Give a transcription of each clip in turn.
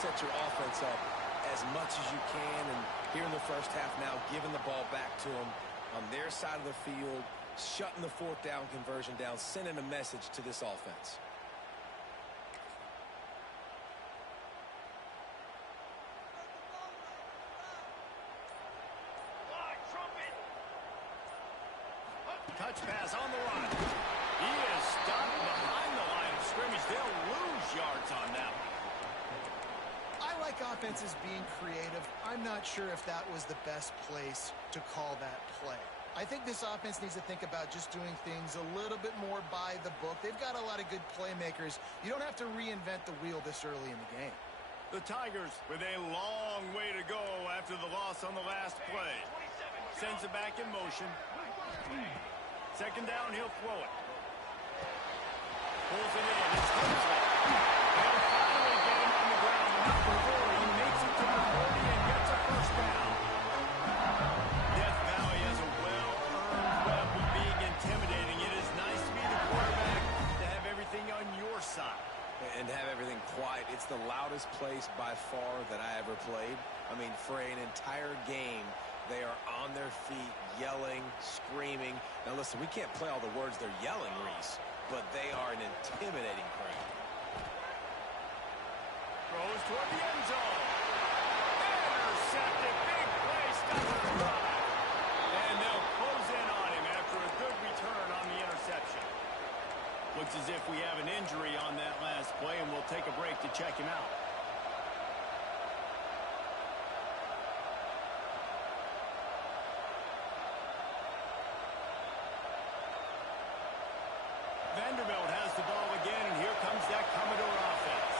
set your offense up as much as you can. And here in the first half now, giving the ball back to them on their side of the field, shutting the fourth down conversion down, sending a message to this offense. Touch pass on the run. He is stopped behind the line of scrimmage. They'll lose yards on that one. I like offenses being creative. I'm not sure if that was the best place to call that play. I think this offense needs to think about just doing things a little bit more by the book. They've got a lot of good playmakers. You don't have to reinvent the wheel this early in the game. The Tigers with a long way to go after the loss on the last play. Sends it back in motion. Second down, he'll throw it. Pulls it in. It's Huntley. They'll finally get him on the ground. Enough for 40. He makes it to the 40 and gets a first down. Death Valley has a well-earned web of being intimidating. It is nice to be the quarterback, to have everything on your side. And have everything quiet. It's the loudest place by far that I ever played. I mean, for an entire game, they are on their feet, yelling, screaming. Now, listen, we can't play all the words they're yelling, Reese, but they are an intimidating crowd. Throws toward the end zone. Intercepted. Big play. Stops the drive. And they'll close in on him after a good return on the interception. Looks as if we have an injury on that last play, and we'll take a break to check him out. Vanderbilt has the ball again, and here comes that Commodore offense.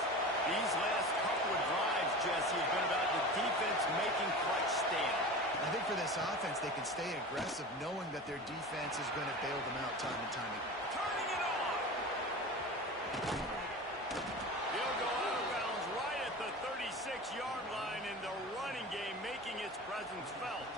These last couple of drives, Jesse, have been about the defense making clutch stand. I think for this offense, they can stay aggressive knowing that their defense is going to bail them out time and time again. Turning it on! He'll go out of bounds right at the 36-yard line, and the running game making its presence felt.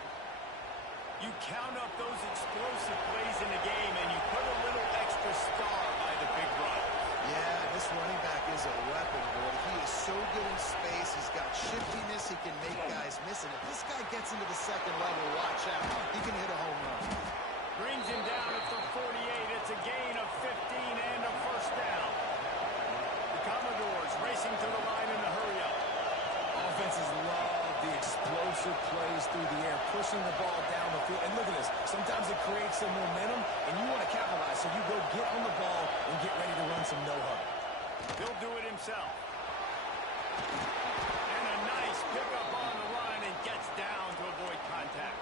You count up those explosive plays in the game, and you put a little extra star by the big run. Yeah, this running back is a weapon, boy. He is so good in space. He's got shiftiness. He can make guys miss it. If this guy gets into the second level, watch out. He can hit a home run. Brings him down at the 48. It's a gain of 15 and a first down. The Commodores racing to the line in the hurry-up. Offenses love the explosive plays through the air, pushing the ball down the field. And look at this. Sometimes it creates some momentum, and you want to capitalize. So you go get on the ball and get ready to run some no-huddle. He'll do it himself. And a nice pickup on the run, and gets down to avoid contact.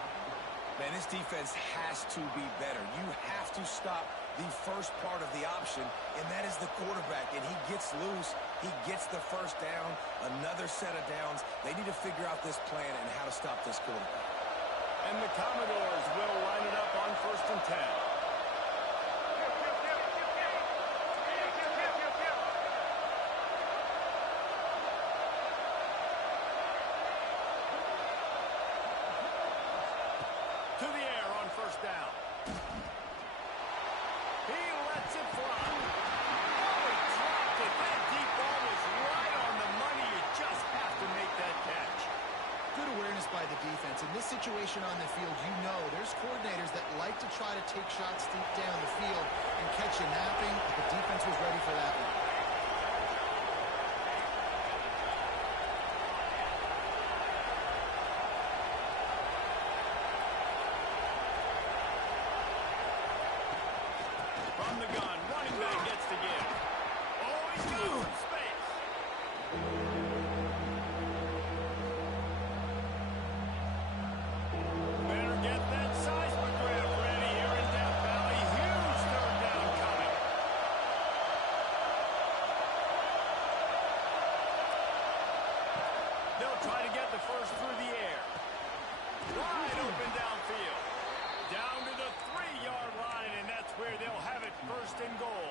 Man, this defense has to be better. You have to stop the first part of the option, and that is the quarterback. And he gets loose. He gets the first down, another set of downs. They need to figure out this plan and how to stop this quarterback. And the Commodores will line it up on 1st and 10. To the air on first down. He lets it fly. Oh, he dropped it. That deep ball was right on the money. You just have to make that catch. Good awareness by the defense. In this situation on the field, you know there's coordinators that like to try to take shots deep down the field and catch you napping. The defense was ready for that one. From the gun, running back gets to give. Oh, he's got some space. Better get that seismograph ready here in Death Valley. Huge third down coming. They'll try to get the first through the air. Wide open downfield. Down to the 3-yard line, and that's where they'll have it, first and goal.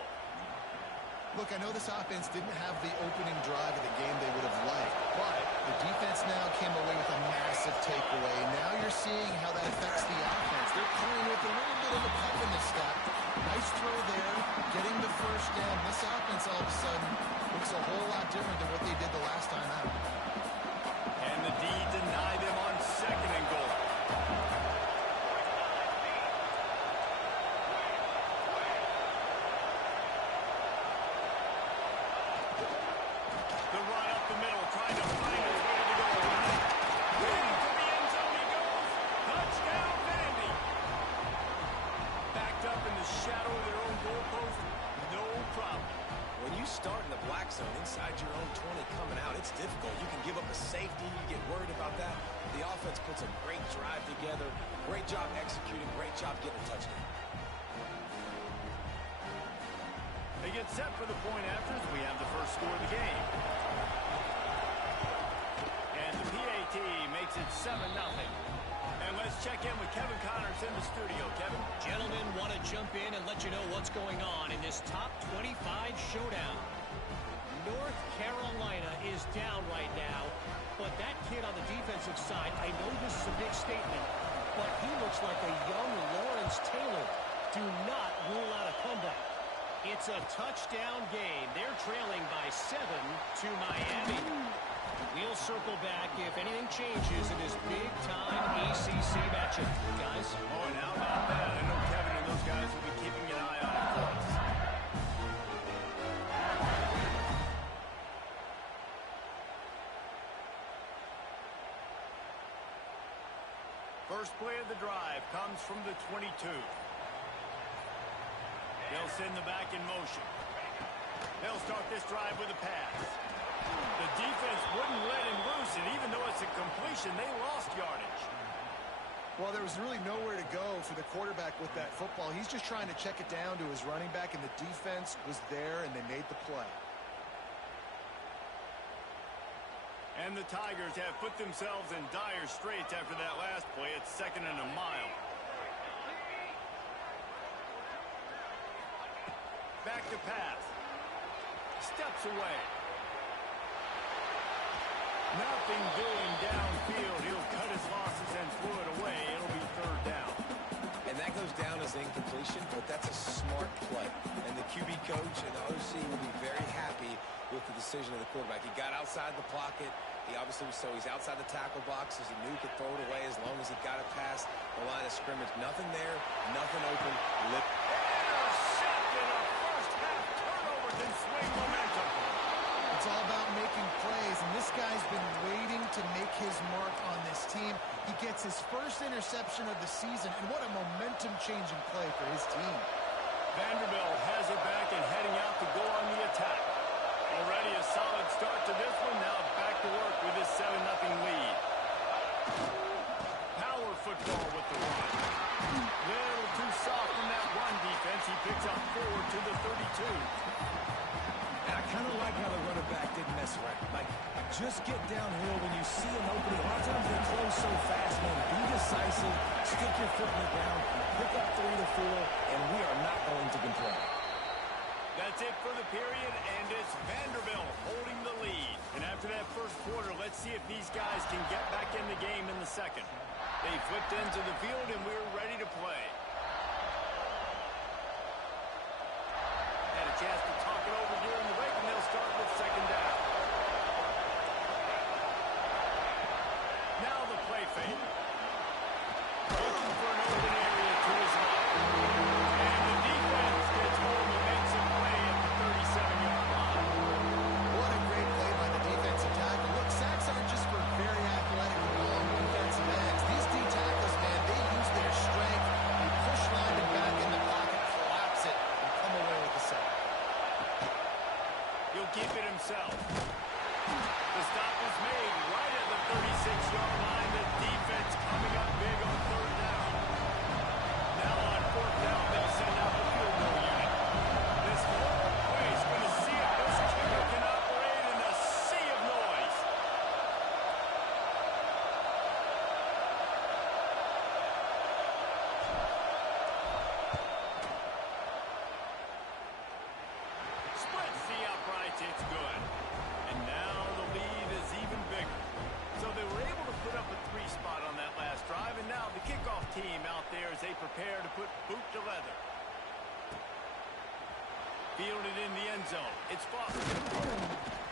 Look, I know this offense didn't have the opening drive of the game they would have liked, but the defense now came away with a massive takeaway. Now you're seeing how that affects the offense. They're playing with a little bit of a pep in the step. Nice throw there, getting the first down. This offense all of a sudden looks a whole lot different than what they did the last time out. puts a great drive together. Great job executing. Great job getting a touchdown. They get set for the point after as we have the first score of the game. And the PAT makes it 7-0. And let's check in with Kevin Connors in the studio. Kevin? Gentlemen, want to jump in and let you know what's going on in this top 25 showdown. North Carolina is down right now, but that kid on the defensive side, I know this is a big statement, but he looks like a young Lawrence Taylor. Do not rule out a comeback. It's a touchdown game. They're trailing by 7 to Miami. We'll circle back if anything changes in this big-time ACC matchup. Guys? Oh, and how about that? I know Kevin and those guys will be keeping an eye on it for us. First play of the drive comes from the 22. They'll send the back in motion. They'll start this drive with a pass. The defense wouldn't let him loose, and even though it's a completion, they lost yardage. Well, there was really nowhere to go for the quarterback with that football. He's just trying to check it down to his running back, and the defense was there, and they made the play. And the Tigers have put themselves in dire straits after that last play. It's 2nd and a mile. Back to pass. Steps away. Nothing doing downfield. He'll cut his losses and throw it away. It'll be 3rd down. And that goes down as incompletion, but that's a smart play. And the QB coach and the OC will be very happy with the decision of the quarterback. He got outside the pocket. He obviously was so he's outside the tackle box, as he knew he could throw it away as long as he got it past the line of scrimmage. Nothing there, nothing open. Intercepted. A first-half turnover can swing momentum. It's all about making plays, and this guy's been waiting to make his mark on this team. He gets his first interception of the season, and what a momentum-changing play for his team. Vanderbilt has it back and heading out to go on the attack. Already a solid start to this one. Now back to work with this 7-0 lead. Power football with the run. Little too soft in that run defense. He picks up 4 to the 32. And I kind of like how the running back didn't mess around. Like, just get downhill when you see an opening. A lot of times they close so fast, man. Be decisive, stick your foot in the ground, pick up 3 to 4, and we are not going to complain. That's it for the period, and it's Vanderbilt holding the lead. And after that first quarter, let's see if these guys can get back in the game in the second. They flipped into the field, and we're ready to play. Had a chance to talk it over during the break, and they'll start with 2nd down. Now the play fake. Looking for an open area to his left. And the defense gets home and makes a play at the 37-yard line. What a great play by the defensive tackle. Look, sacks aren't just for very athletic, long defensive ends. These D tackles, man, they use their strength. They push linemen back in the pocket, collapse it, and come away with the sack. He'll keep it himself. The stop is made right at the 36-yard line. The defense coming up big on 3rd down. Now on 4th down, they'll send out the field goal unit. This whole play is going to see if this kicker can operate in a sea of noise. Splits the uprights, it's good. And now the lead is even bigger. So they were able to put up a 3 spot on that last drive, and now the kickoff team out there as they prepare to put boot to leather. Fielded in the end zone. It's Foster.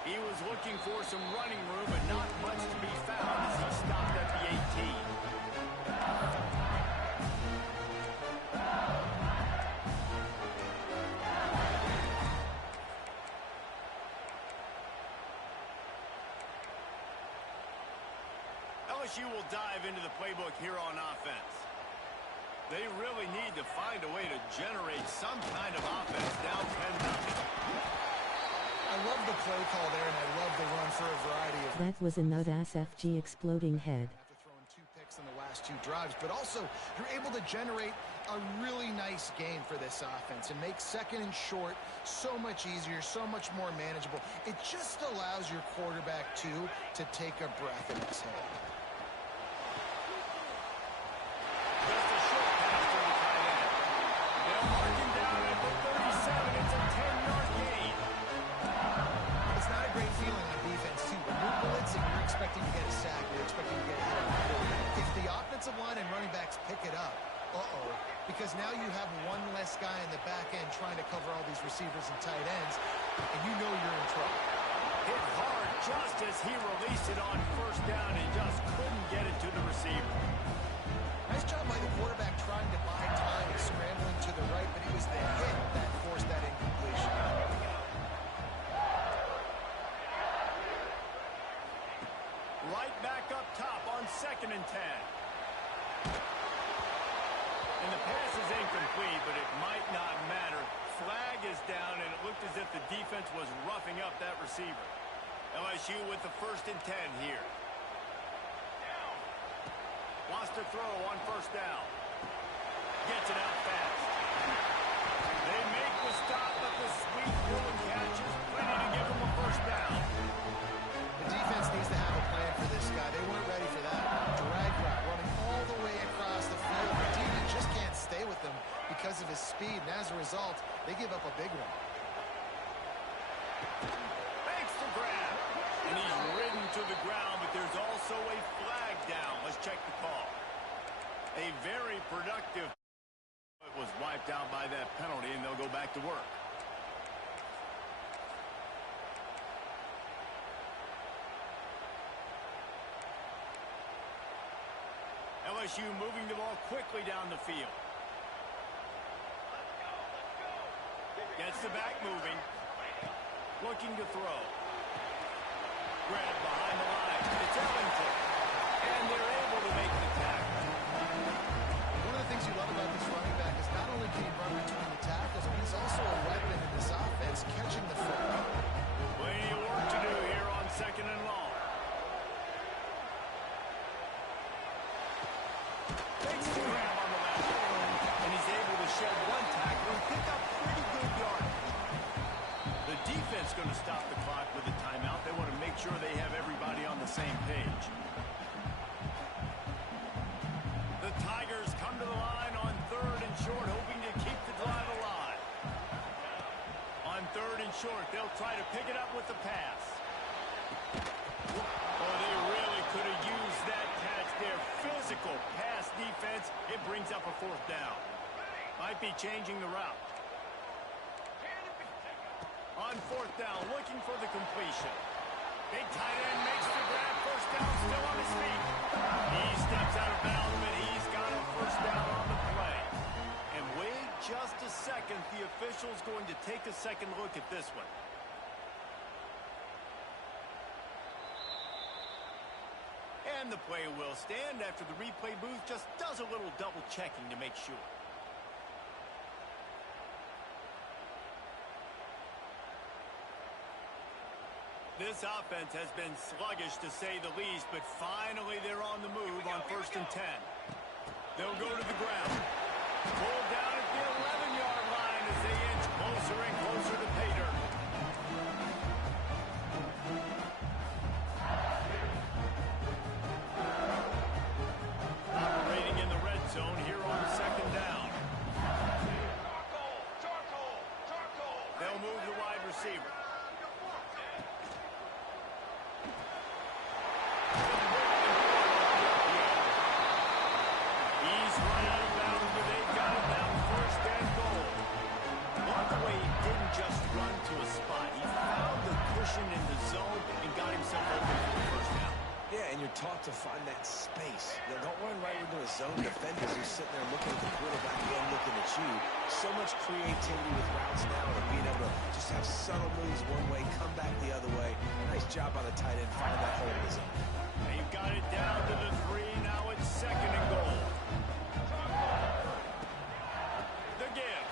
He was looking for some running room, but not much to be found as he stopped at the 18. LSU will dive into the playbook here on offense. They really need to find a way to generate some kind of offense down 10-0. I love the play call there, and I love the run for a variety of... That was another SFG exploding head. After throwing 2 picks picks in the last 2 drives, but also you're able to generate a really nice game for this offense and make second and short so much easier, so much more manageable. It just allows your quarterback, too, to take a breath and exhale. Just a short pass to the tight end. They'll mark him down at the 37. It's a 10-yard gain. It's not a great feeling on defense, too. When you're blitzing, you're expecting to get a sack. You're expecting to get a hit on the quarterback. If the offensive line and running backs pick it up, because now you have one less guy in the back end trying to cover all these receivers and tight ends, and you know you're in trouble. Hit hard just as he released it on first down and just couldn't get it to the receiver. Nice job by the quarterback trying to buy time and scrambling to the right, but it was the hit that forced that incompletion. Right back up top on 2nd and 10. And the pass is incomplete, but it might not matter. Flag is down, and it looked as if the defense was roughing up that receiver. LSU with the 1st and 10 here. Wants to throw on first down. Gets it out fast. They make the stop, but the sweet throw catch is plenty to give them a first down. The defense needs to have a plan for this guy. They weren't ready for that. Drag route running all the way across the field. The DB just can't stay with them because of his speed, and as a result, they give up a big one. Makes the grab. And he's ridden to the ground, but there's also a flag down. Let's check the call. A very productive. It was wiped out by that penalty, and they'll go back to work. LSU moving the ball quickly down the field. Gets the back moving. Looking to throw. Grab behind the line. It's Ellington. And they're able to make the tackle. One of the things you love about this running back is not only can he run between the tackles, but he's also a weapon in this offense, catching the football. Plenty of work to do here on 2nd and long. Takes the grab on the left. And he's able to shed one tackle and pick up pretty good yardage. The defense going to stop the clock with a timeout. They want to make sure they have everybody on the same page. The Tigers come to the line on 3rd and short, hoping to keep the drive alive. On 3rd and short, they'll try to pick it up with the pass. Oh, they really could have used that catch there. Physical pass defense. It brings up a 4th down. Might be changing the route. On 4th down, looking for the completion. Big tight end makes the grab. First down, still on his feet. He steps out of bounds, but he's got a first down on the play. And wait just a second. The official's going to take a second look at this one. And the play will stand after the replay booth just does a little double checking to make sure. This offense has been sluggish to say the least, but finally they're on the move on 1st and 10. They'll go to the ground. Pulled down at the 11-yard line as they inch closer and closer to pay dirt. Operating in the red zone here on 2nd down. They'll move the wide receiver. In the zone and got himself open for the first down. Yeah, and you're taught to find that space. You know, don't run right into a zone defenders who's sitting there looking at the quarterback and looking at you. So much creativity with routes now and being able to just have subtle moves one way, come back the other way. Nice job by the tight end finding that hole in the zone. They've got it down to the 3. Now it's 2nd and goal. The give.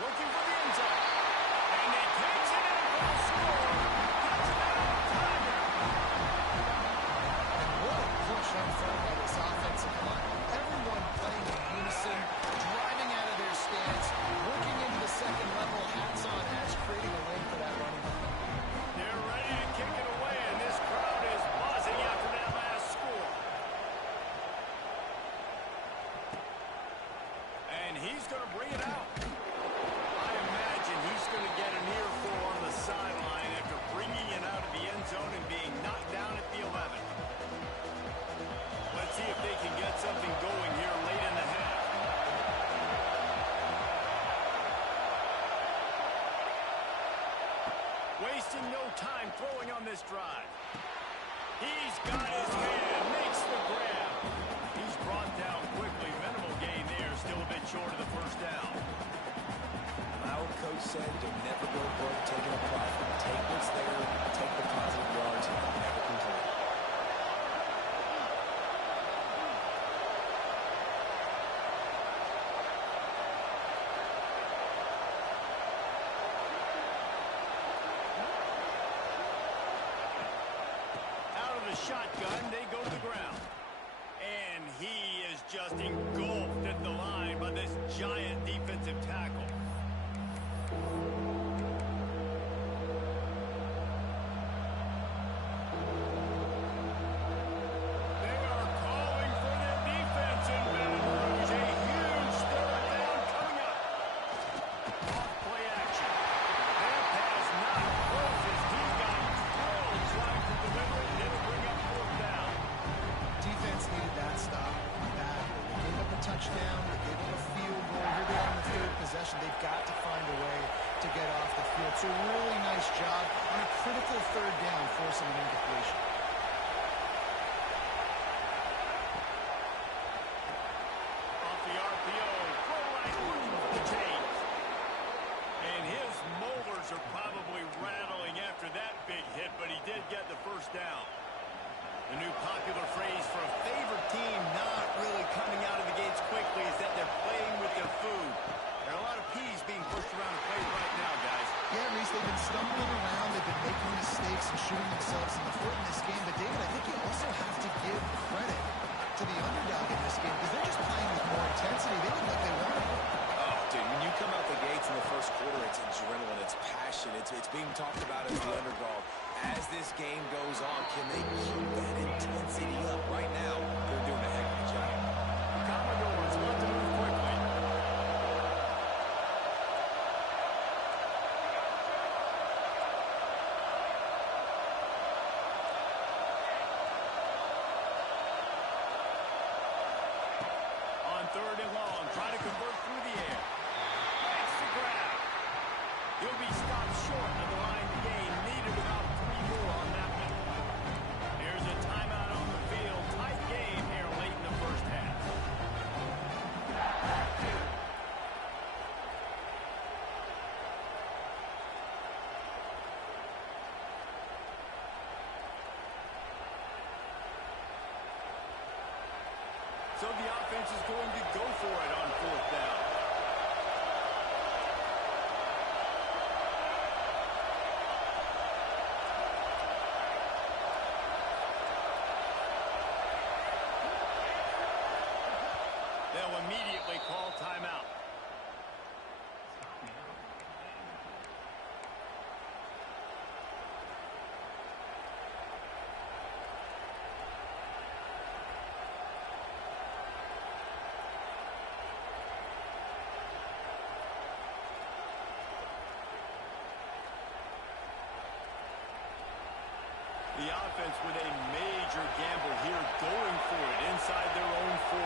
Looking for the end zone. And he takes it in for the score. Push up front by this offense. time throwing on this drive. He's got his man, makes the grab. He's brought down quickly. Minimal gain there, still a bit short of the first down. Our coach said you'll never go broke taking a profit. Take what's there, take the positive yards, and never complain. Out of the shotgun, they go to the ground. And he is just engulfed at the line by this giant defensive tackle. They are calling for their defense in Baton Rouge. A huge third down coming up. Off play action. That pass not close as he got drilled trying to deliver it. It'll bring up fourth down. Defense needed that stop badly. They gave up a touchdown. They gave up a field goal. Here they are on the third possession. They've got to find a way to get off the field. So really nice job on a critical third down, forcing an incompletion. Off the RPO, throw right looking for the change. And his molars are probably rattling after that big hit, but he did get the first down. The new popular phrase for a favored team not really coming out of the gates quickly is that they're playing with their food. There are a lot of peas being pushed around the plate right now, guys. Yeah, Reese, they've been stumbling around. They've been making mistakes and shooting themselves in the foot in this game. But, David, I think you also have to give credit to the underdog in this game because they're just playing with more intensity. They look like they wanted it. Oh, dude, when you come out the gates in the first quarter, it's adrenaline, it's passion, it's being talked about as the underdog. As this game goes on, can they keep that intensity up? Right now, they're doing a heck of a job. The Commodores want to move quickly. On third and long, trying to convert through the air. Makes the grab. He'll be stopped short of the line to gain. Needed about 3 more on that one. Here's a timeout on the field. Tight game here late in the first half. So the offense is going to go for it on fourth down. They'll immediately call timeout. The offense with a major gamble here, going for it inside their own 40.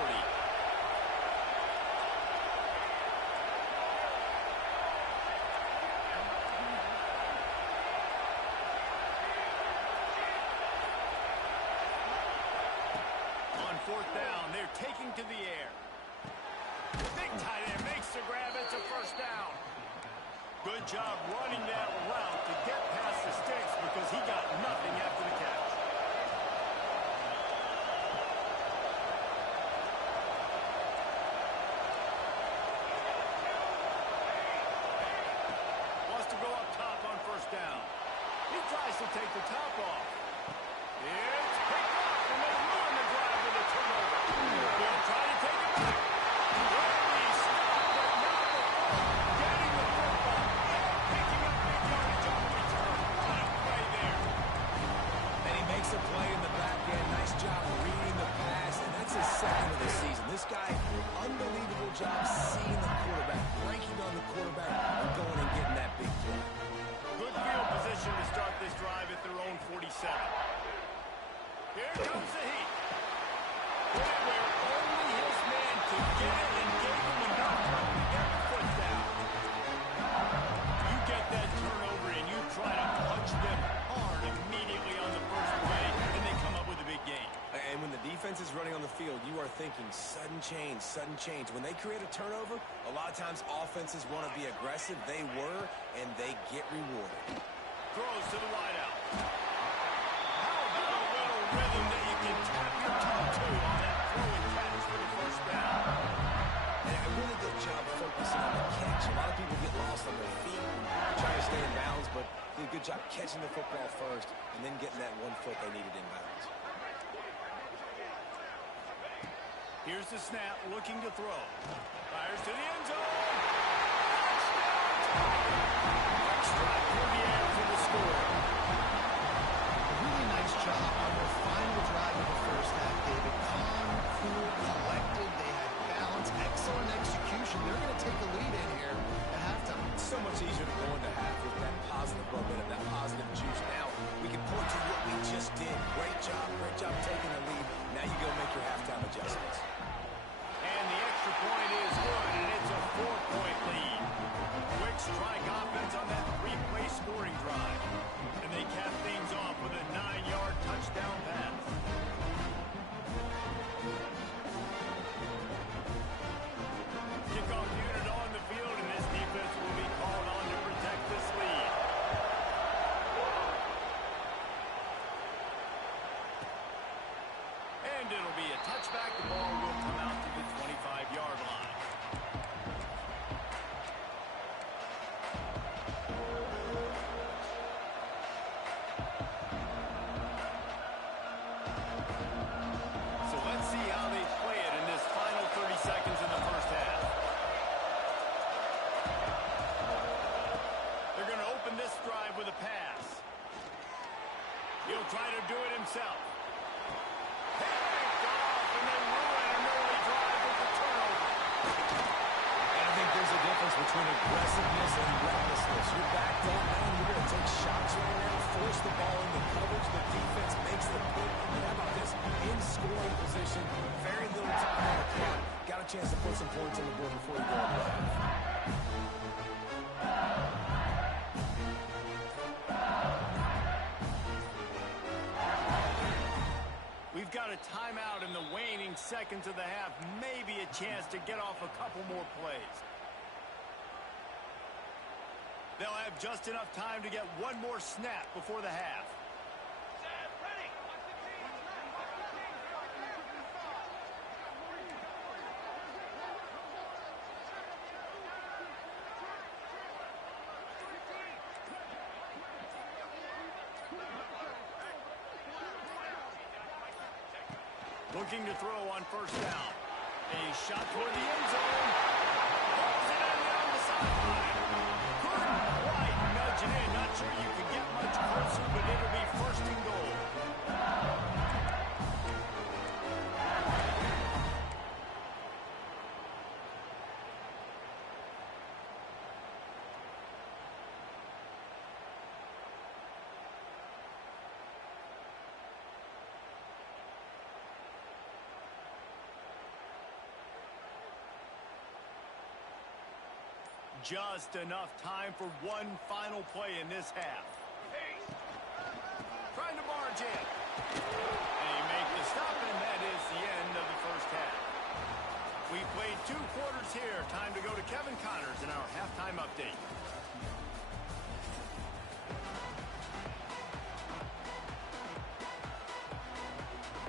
On fourth down, they're taking to the air. Big tight end makes the grab. It's a first down. Good job running that route to get past the sticks because he got nothing after the catch. Wants to go up top on first down. He tries to take the top off. It's picked up, and they ruin the drive with a turnover. They'll try to take it back. He stopped, but not before getting the football and picking up big yardage on the return. What a play there. And he makes a play in the back end. Nice job reading the pass, and that's his second of the season. This guy, unbelievable job seeing the quarterback, breaking on the quarterback, and going and getting that big play. Good field position to start this drive at their own 47. Here comes the heat. Put it where only his man could get it and gave him enough time to get the foot down. You get that turnover and you try to punch them defense is running on the field, you are thinking sudden change, sudden change. When they create a turnover, a lot of times offenses want to be aggressive. They were, and they get rewarded. Throws to the wideout. How about a little rhythm that you can tap your toe to on that throw and catch for the first down? And a really good job focusing on the catch. A lot of people get lost on their feet, trying to stay in bounds, but did a good job catching the football first and then getting that 1 foot they needed in bounds. Here's the snap, looking to throw. Fires to the end zone. Strike through the air for the score. A really nice job on their final drive of the first half, David. Calm, cool, collected. They had balance, excellent execution. They're going to take a lead in here at halftime. It's so much easier to go into half with that positive momentum, that positive juice. Now we can point to what we just did. Great job taking the lead. Now you go make your halftime adjustments. And the extra point is good, and it's a 4-point lead. Quick strike offense on that 3-play scoring drive. And they cap things off with a 9-yard touchdown pass. Kickoff unit on the field, and this defense will be called on to protect this lead. And it'll be a touchback. The ball will come out to the 25-yard line. So let's see how they play it in this final 30 seconds in the first half. They're going to open this drive with a pass. He'll try to do it himself. Picked off, and they ruin an early drive with the turnover. And I think there's a difference between aggressiveness and recklessness. You're backed up, man. You're going to take shots right now, force the ball into coverage. The defense makes the pick. And how about this? In scoring position, very little time on the clock. Got a chance to put some points on the board before you go on the We've got a timeout in the waning seconds of the half. Maybe a chance to get off a couple more plays. They'll have just enough time to get one more snap before the half. Looking to throw on first down. A shot toward the end zone. Pulls it in down the sideline. Couldn't quite nudge it in. Not sure you could get much closer, but it'll be first and goal. Just enough time for one final play in this half. Trying to barge in. They make the stop, and that is the end of the first half. We played 2 quarters here. Time to go to Kevin Connors in our halftime update.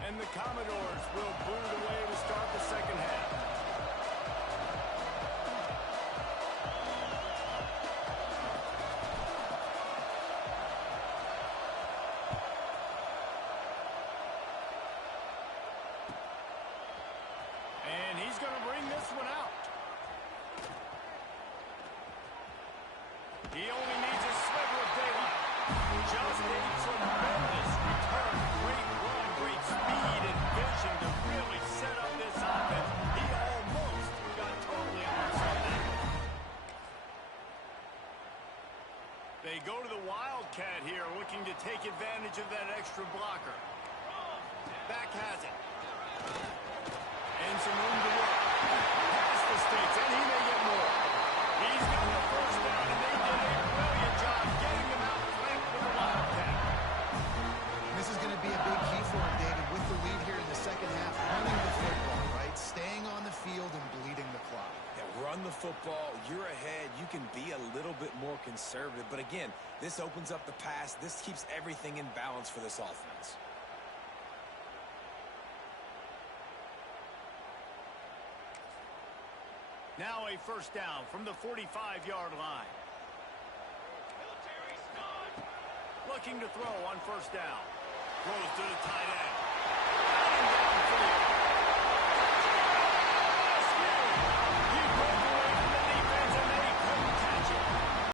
And the Commodores will boot it away to start the second half. And he's going to bring this one out. He only needs a sliver of daylight. Just a tremendous return. Great run, great speed and vision to really set up this offense. He almost got totally loose on that. They go to the Wildcat here, looking to take advantage of that extra blocker. Back has it. And some room to work. Past the stakes, and he may get more. He's got the first down, and they did a brilliant job getting him out flanked with the Wildcat. This is going to be a big key for him, David. With the lead here in the second But again, this opens up the pass. This keeps everything in balance for this offense. Now a first down from the 45-yard line. Looking to throw on first down. Throws to the tight end. Downfield.